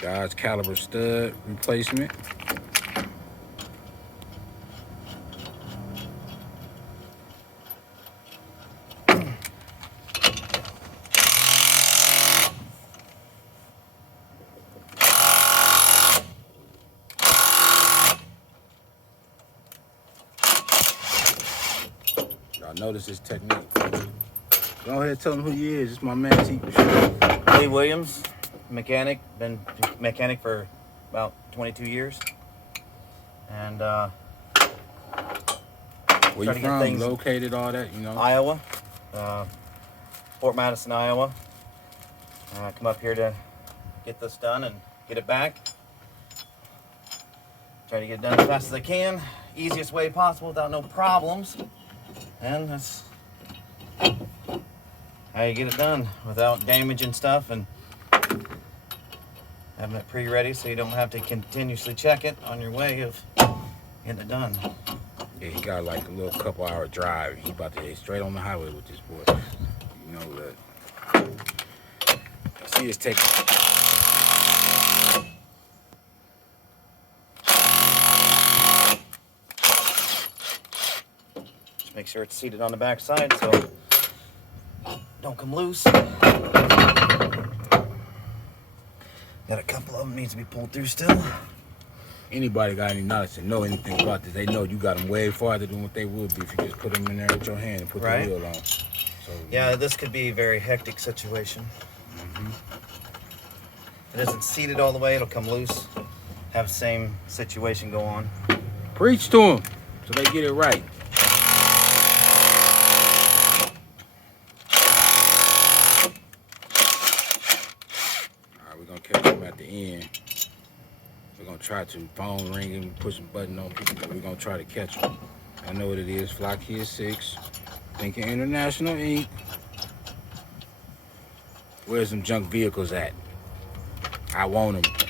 Dodge caliber stud replacement. Y'all notice this technique. Go ahead and tell them who you is. It's my man T. Lee Williams, mechanic. Been mechanic for about 22 years. And Where you from? Located, all that, you know? Iowa, Fort Madison, Iowa. I come up here to get this done and get it back. Try to get it done as fast as I can, easiest way possible without no problems. And that's how you get it done without damaging stuff and having it pre-ready so you don't have to continuously check it on your way of getting it done. Yeah, he got like a little couple-hour drive. He about to get straight on the highway with this boy. You know that. See his take. Just make sure it's seated on the back side so don't come loose. Got a couple of them needs to be pulled through still. Anybody got any knowledge to know anything about this, they know you got them way farther than what they would be if you just put them in there with your hand and put the wheel on. So, yeah, this could be a very hectic situation. If it isn't seated all the way, it'll come loose. Have the same situation go on. Preach to them so they get it right. All right, we're going to catch them at the end. We're going to try to phone ringing, push a button on people, but we're going to try to catch them. I know what it is. Fly Kid 6. Thinking International Inc. Where's them junk vehicles at? I want them.